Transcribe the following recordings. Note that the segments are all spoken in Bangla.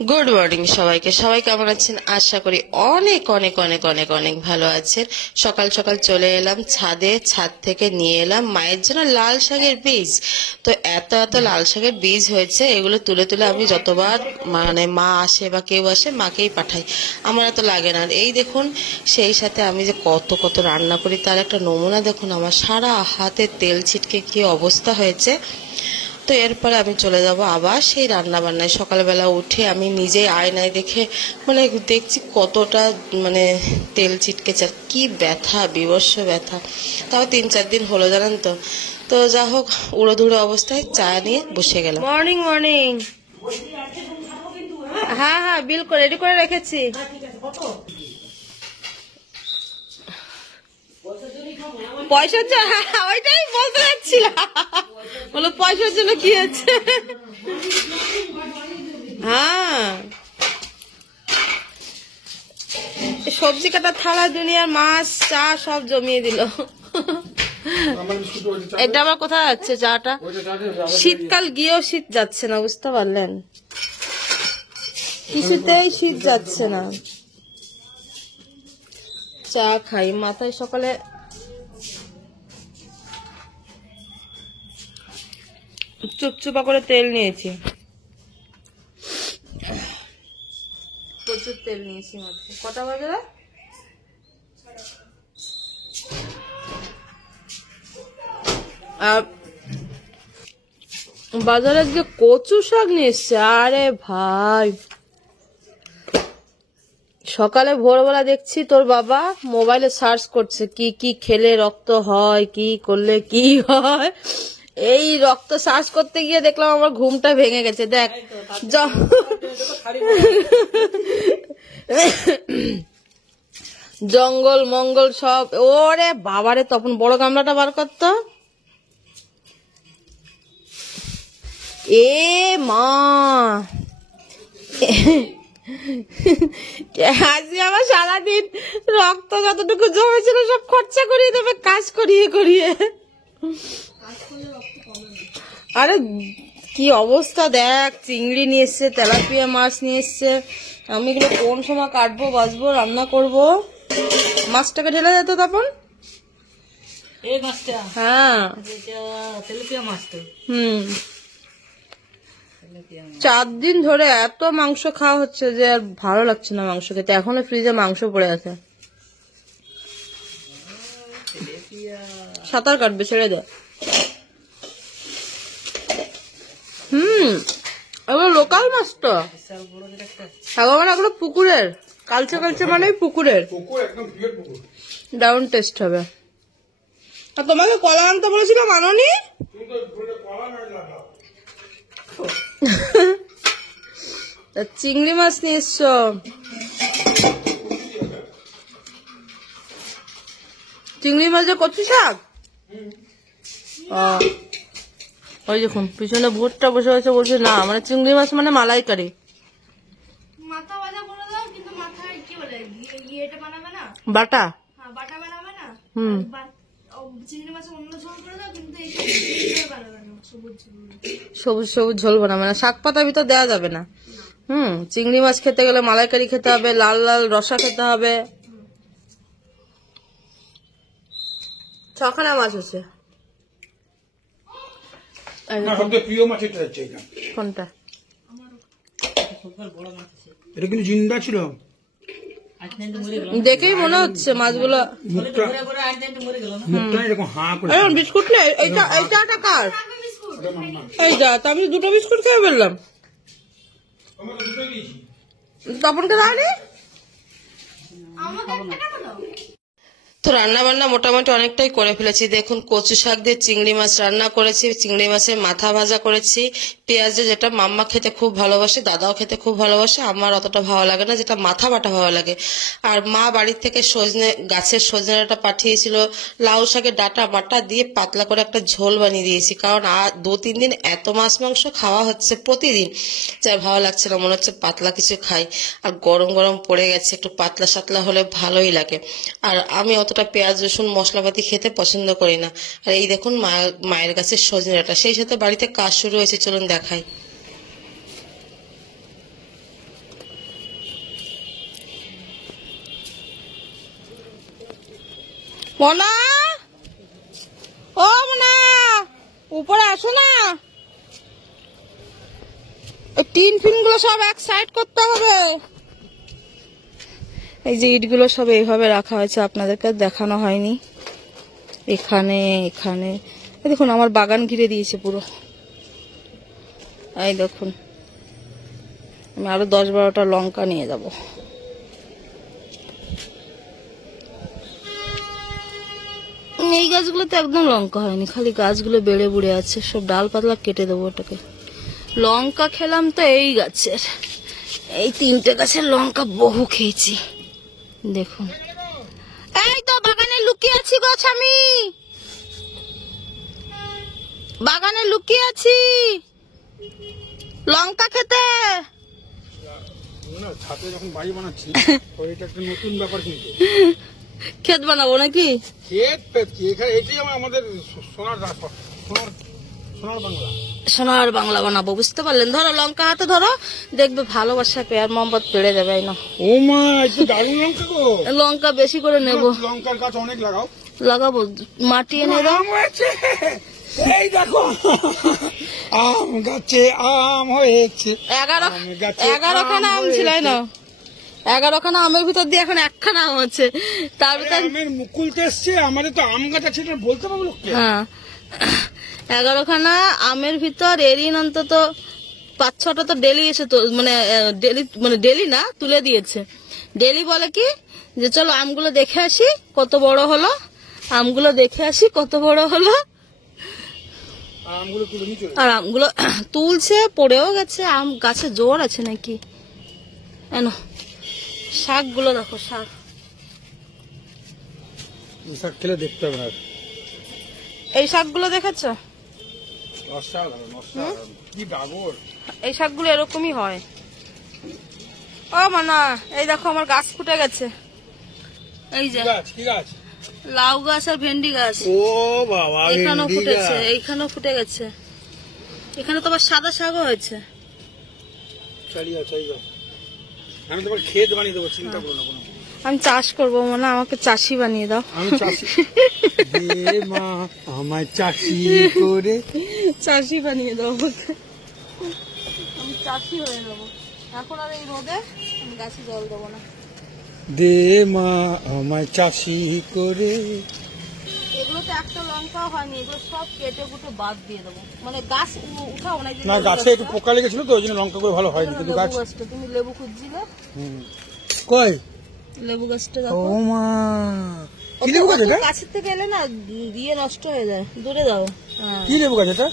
গুড মর্নিং সবাইকে। সবাই কেমন আছেন? আশা করি অনেক অনেক অনেক অনেক অনেক ভালো আছেন। সকাল সকাল চলে এলাম ছাদে, ছাদ থেকে নিয়ে এলাম মায়ের জন্য লাল শাকের বীজ। তো এত এত লাল শাকের বীজ হয়েছে, এগুলো তুলে তুলে আমি যতবার মা আসে বা কেউ আসে মাকেই পাঠাই, আমার এত লাগে না। আর এই দেখুন, সেই সাথে আমি যে কত কত রান্না করি তার একটা নমুনা দেখুন, আমার সারা হাতে তেল ছিটকে কি অবস্থা হয়েছে। তো এরপরে আমি চলে যাব আবার সেই রান্না বান্নায়। সকালবেলা উঠে আমি নিজেই আয়নায় দেখে দেখছি কতটা তেল ছিটকেছে, আর কি ব্যথা, বীভৎস ব্যথা। তাও 3-4 দিন হলো জানেন তো। তো যা হোক, উড়োধুড়ো অবস্থায় চা নিয়ে বসে গেলাম। Morning morning. হ্যাঁ হ্যাঁ, বিল করে রেডি করে রেখেছি। পয়সার জন্য, ওইটাই বলতে যাচ্ছিলাম, বলো পয়সার জন্য কি আছে। হ্যাঁ, সবজি কাটা থালা, দুনিয়ার মাছ, চা সব জমিয়ে দিল। এটা আবার কোথায় যাচ্ছে চাটা? শীতকাল গিয়েও শীত যাচ্ছে না, বুঝতে পারলেন? কিছুতেই শীত যাচ্ছে না। চা খাই, মাথায় সকালে চুপচুপা করে তেল নিয়েছি, প্রচুর তেল নিয়েছি মাত্র। কটা বাজে? বাজারে যে কচু শাক নিয়ে এসছে, আরে ভাই সকালে ভোরবেলা দেখছি তোর বাবা মোবাইলে সার্চ করছে কি কি খেলে রক্ত হয়, কি করলে কি হয়। এই রক্ত সার্চ করতে গিয়ে দেখলাম আমার ঘুমটা ভেঙে গেছে। দেখ, জঙ্গল মঙ্গল সব। ওরে বাবারে, তখন বড় গামলাটা বার করতো। এ মা, আজকে আমার সারাদিন রক্ত যতটুকু জমেছিল সব খরচা করিয়ে দেবে কাজ করিয়ে করিয়ে। আরে কি অবস্থা দেখ, চিংড়ি নিয়ে এসছে, তেলাপিয়া মাছ নিয়ে এসছে। আমি এগুলো কোন সময় কাটবো, বাছবো, রান্না করব। মাছটাকে ঢেলে যেত তখন। এই মাছটা, হ্যাঁ, তেলাপিয়া মাছ তো। 4 দিন ধরে এত মাংস খাওয়া হচ্ছে যে আর ভালো লাগছে না মাংস খেতে। এখনো ফ্রিজে মাংস পড়ে আছে। সাঁতার কাটবে, ছেড়ে দে। এগুলো লোকাল মাছ তো। মানে এগুলো পুকুরের, কালচে কালচে মানে পুকুরের, দারুণ টেস্ট হবে। আর তোমাকে কলা আনতে বলেছিলাম, আনোনি? চিংড়ি মাছ নিয়ে এসছো? চিংড়ি মাছের কচু শাক। ওই দেখুন পিছনে ভুট্টা বসে বসে বলছে না, মানে চিংড়ি মাছ মানে মালাইকারি। বাটা, সবুজ সবুজ ঝোল বানাবে না, শাক পাতা ভিতর দেওয়া যাবে না। চিংড়ি মাছ খেতে গেলে মালাইকারি খেতে হবে, লাল লাল রসা খেতে হবে। 6খানা মাছ আছে। কোনটা? এটা কিন্তু জিন্দা ছিল, দেখেই মনে হচ্ছে মাছগুলো। বিস্কুট নেই? এইটা কার? এইটা তো আমি 2টো বিস্কুট খেয়ে ফেললাম। তপনকে দাঁড়ানি। তো রান্না বান্না মোটামুটি অনেকটাই করে ফেলেছি। দেখুন, কচু শাক দিয়ে চিংড়ি মাছ রান্না করেছি, চিংড়ি মাছের মাথা ভাজা করেছি পেঁয়াজে, যেটা মাম্মা খেতে খুব ভালোবাসে, দাদাও খেতে খুব ভালোবাসে, আমার অতটা ভালো লাগে না, যেটা মাথা বাটা ভালো লাগে। আর মা বাড়ির থেকে গাছের সজনে ডাঁটা পাঠিয়েছিল, লাউ শাকের ডাঁটা বাটা দিয়ে পাতলা করে একটা ঝোল বানিয়ে দিয়েছি। কারণ 2-3 দিন এত মাছ মাংস খাওয়া হচ্ছে প্রতিদিন, যাই ভালো লাগছে না, মনে হচ্ছে পাতলা কিছু খাই। আর গরম গরম পড়ে গেছে, একটু পাতলা সাতলা হলে ভালোই লাগে। আর আমি অতটা পেঁয়াজ রসুন মশলাপাতি খেতে পছন্দ করি না। আর এই দেখুন মায়ের গাছের সজনে ডাঁটা, সেই সাথে বাড়িতে কাজ শুরু হয়েছে, চলুন দেখাই। মনা, ও মনা, উপরে আসো না। টিন ফিন গুলো সব এক সাইড করতে হবে। এই যে ইটগুলো সব এইভাবে রাখা হয়েছে, আপনাদেরকে দেখানো হয়নি। এখানে এখানে এই দেখুন আমার বাগান ঘিরে দিয়েছে পুরো। এই দেখুন, আমি আরো 10-12টা লঙ্কা নিয়ে যাব। এই গাছগুলোতে একদম লঙ্কা হয়নি, খালি গাছগুলো বেড়ে বুড়ে আছে, সব ডাল পাতলা কেটে দেবো ওটাকে। লঙ্কা খেলাম তো এই গাছের, এই 3টে গাছের লঙ্কা বহু খেয়েছি। দেখুন, এই তো বাগানে লুকিয়ে আছি গো আমি, বাগানে লুকিয়ে আছি লঙ্কা খেতে। ছাতে যখন বাড়ি বানাচ্ছি এটা একটা নতুন ব্যাপার, কিন্তু ক্ষেত বানাবো নাকি? ক্ষেত পেত কি, এখানে এটাই আমাদের সোনার সোনার সোনার বাংলা। সোনার বাংলা বানাবো, বুঝতে পারলেন? ধরো লঙ্কা হাতে ধরো, দেখবে ভালোবাসা পেয়ার মোহাম্মদ পেড়ে দেবে না। ও মা, একটু দারুণ লঙ্কা গো। লঙ্কা বেশি করে নেবো, লঙ্কার গাছ অনেক লাগাও। লাগাবো, মাটি এনে দাও। আম হয়েছে, এই দেখো আম গাছে আম হয়েছে। 11খানা আম ছিল না, 11খানা আমের ভিতর দিয়ে এখন 1খানা আম আছে, তার ভিতর আমের মুকুল এসছে। আমাদের তো আম গাছ আছে, এটা বলতে পারবো লোককে। হ্যাঁ, 11খানা আমের ভিতর এরই অন্তত 5-6টা তো ডেলি এসে তো মানে ডেলি না, তুলে দিয়েছে। ডেলি বলে কি যে চলো আমগুলো দেখে আসি কত বড় হলো, আমগুলো দেখে আসি কত বড় হলো। আমগুলো তুলে নিয়ে চলে আর আমগুলো তুলছে, পড়েও গেছে। আম গাছে জোর আছে নাকি? এনো শাকগুলো দেখো, শাক শাক খেলে দেখতে হবে না। এই শাকগুলো দেখেছো? অসাধারণ অসাধারণ, কি ডাগর। এই শাকগুলো এরকমই হয়। ও মানা, এই দেখো আমার গাছ ফুটে গেছে। এই যে কি গাছ, কি গাছ? লাউ গাছ আর ভেন্ডি গাছ। ও বাবা, এখানেও ভেন্ডি ফুটেছে, গাছ। এইখানেও ফুটে গেছে। এখানে তো আবার সাদা শাকও হয়েছে। চালিয়ে চালিয়ে আমি তোমার ক্ষেত বানিয়ে দেবো, চিন্তা করো না কোনো। আমি চাষ করবো, মানে আমাকে চাষি বানিয়ে দাও। আমি চাষি দে মা আমায় চাষি করে। চাষি বানিয়ে দাও আমাকে, আমি চাষি হয়ে যাবো। এখন আর এই রোদে আমি গাছে জল দেবো না। দে মা আমায় চাষি করে। এগুলোতে একটা লঙ্কাও হয়নি, এগুলো সব কেটে কুটে বাদ দিয়ে দেবো, মানে গাছ উঠাও না। না, গাছে একটু পোকা লেগেছিল তো, ওই জন্য লঙ্কা করে ভালো হয়নি, কিন্তু গাছ। তুমি লেবু খুঁজছিলে, কই লেবু গাছটা ও দেখো। মা, কি লেবু গাছ এটা? গাছের থেকে এলে না দিয়ে নষ্ট হয়ে যায়, দূরে দাও। হ্যাঁ, কি লেবু গাছ এটা?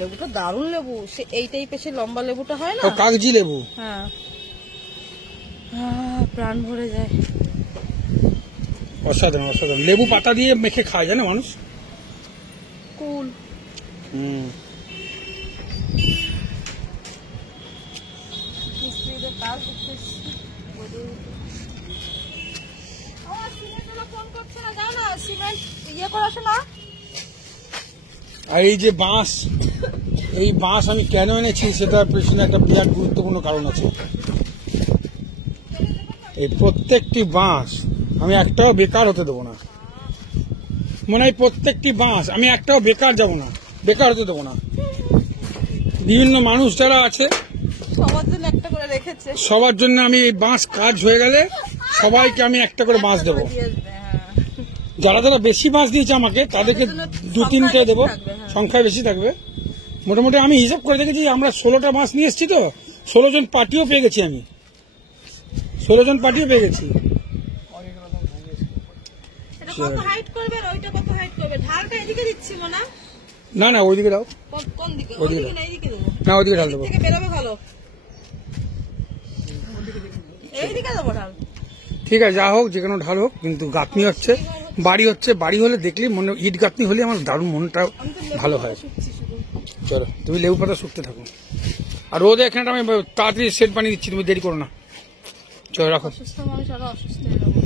লেবুটা দারুণ লেবু, সে এই টাইপের সে লম্বা লেবুটা হয় না। ও কাগজি লেবু। হ্যাঁ, প্রাণ ভরে যায়। অসাধারণ অসাধারণ, লেবু পাতা দিয়ে মেখে খায়, জানো মানুষ। কুল মিস্ত্রিদের কাজ করতেছি। আমার সিমেন্টওয়ালা ফোন করছে না, যাও না সিমেন্ট ইয়ে করে আসো না। আর এই যে বাঁশ, এই বাঁশ আমি কেন এনেছি সেটার পেছনে একটা বিরাট গুরুত্বপূর্ণ কারণ আছে। এই প্রত্যেকটি বাঁশ আমি একটাও বেকার হতে দেবো না। মনে হয় প্রত্যেকটি বাঁশ আমি একটাও বেকার যাব না, বেকার হতে দেবো না। বিভিন্ন মানুষ যারা আছে সবার জন্য একটা করে রেখেছে, সবার জন্য আমি এই বাঁশ কাজ হয়ে গেলে সবাইকে আমি একটা করে বাঁশ দেবো। দিয়ে আসবে। হ্যাঁ, যারা যারা বেশি বাঁশ দিয়েছে আমাকে তাদেরকে 2-3টে দেবো, সংখ্যায় বেশি থাকবে। মোটামুটি আমি হিসাব করে দেখেছি, আমরা 16টা বাঁশ নিয়ে এসেছি তো, 16 জন পার্টিও পেয়ে গেছি। আমি 16 জন পার্টিও পেয়ে গেছি। এটা কত হাইট করবে, ওইটা কত হাইট করবে? ঢালটা এদিকে দিচ্ছি মনা। না না, ওইদিকে দাও। কোন দিকে? ওইদিকে ওইদিকে না এইদিকে দেবো? না, ওইদিকে ঢাল দেবো। থেকে বেরোবে ভালো, এইদিকে দেবো ঢাল। ঠিক আছে, যা হোক, যে কোনো ঢাল হোক, কিন্তু গাঁথনি হচ্ছে, বাড়ি হচ্ছে। বাড়ি হলে দেখলি মনে, ইট গাঁথনি হলে আমার দারুণ মনটা ভালো হয়। চলো, তুমি লেবু পাতা শুকতে থাকো, আর রোদে এখানে আমি তাড়াতাড়ি সেট বানিয়ে দিচ্ছি, তুমি দেরি করো না। চলো রাখো। অসুস্থ মানুষ আরো অসুস্থ হয়ে যাবো।